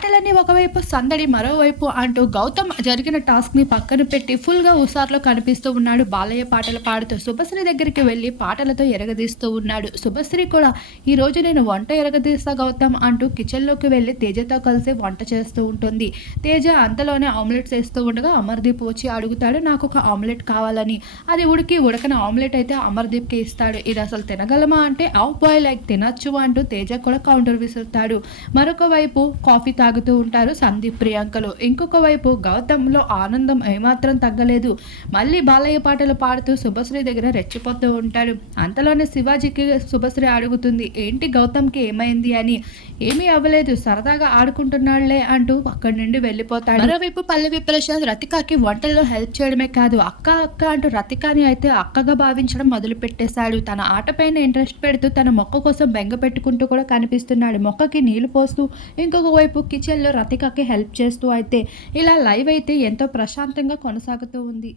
ఆటలన్నీ ఒకవైపు, సందడి మరోవైపు అంటూ గౌతమ్ జరిగిన టాస్క్‌ని పక్కన పెట్టి ఫుల్‌గా హుషారులో కనిపిస్తూ ఉన్నాడు. బాలయ్య పాటలు పాడుతూ శుభశ్రీ దగ్గరికి వెళ్లి పాటలతో ఎరగదీస్తూ ఉన్నాడు. శుభశ్రీ కూడా ఈరోజు నేను వంట ఎరగదీస్తా గౌతమ్ అంటూ కిచెన్‌లోకి వెళ్లి తేజతో కలిసి వంట చేస్తూ ఉంటుంది. తేజ అంతలోనే ఆమ్లెట్స్ ఏస్తూ ఉండగా అమర్దీప్ వచ్చి అడుగుతాడు నాకొక ఆమ్లెట్ కావాలని. అది ఉడకని ఆమ్లెట్ అయితే అమర్దీప్‌కి ఇస్తాడు. ఇది అసలు తినగలమా అంటే హాఫ్ బాయిల్ ఎగ్ తినొచ్చు అంటూ తేజ కూడా కౌంటర్ విసురుతాడు. మరొక వైపు కాఫీ తాగుతూ ఉంటారు సందీప్, ప్రియాంకలు. ఇంకొక వైపు గౌతమ్‌లో ఆనందం ఏమాత్రం తగ్గలేదు. మళ్ళీ బాలయ్య పాటలు పాడుతూ శుభశ్రీ దగ్గర రెచ్చిపోతూ ఉంటాడు. అంతలోనే శివాజీకి శుభశ్రీ అడుగుతుంది ఏంటి గౌతమ్‌కి ఏమైంది అని. ఏమీ అవ్వలేదు సరదాగా ఆడుకుంటున్నాడులే అంటూ అక్కడి నుండి వెళ్ళిపోతాడు. మరోవైపు పల్లవి ప్రసాద్ రతికాకి వంటల్లో హెల్ప్ చేయడమే కాదు అక్క అక్క అంటూ రతికాని అయితే అక్కగా భావించడం మొదలు పెట్టేశాడు. తన ఆటపైన ఇంట్రెస్ట్ పెడుతూ తన మొక్క కోసం బెంగ పెట్టుకుంటూ కూడా కనిపిస్తున్నాడు. మొక్కకి నీళ్లు పోస్తూ ఇంకొక వైపు కిచెన్లో రతికకి హెల్ప్ చేస్తూ అయితే ఇలా లైవ్ అయితే ఎంతో ప్రశాంతంగా కొనసాగుతూ ఉంది.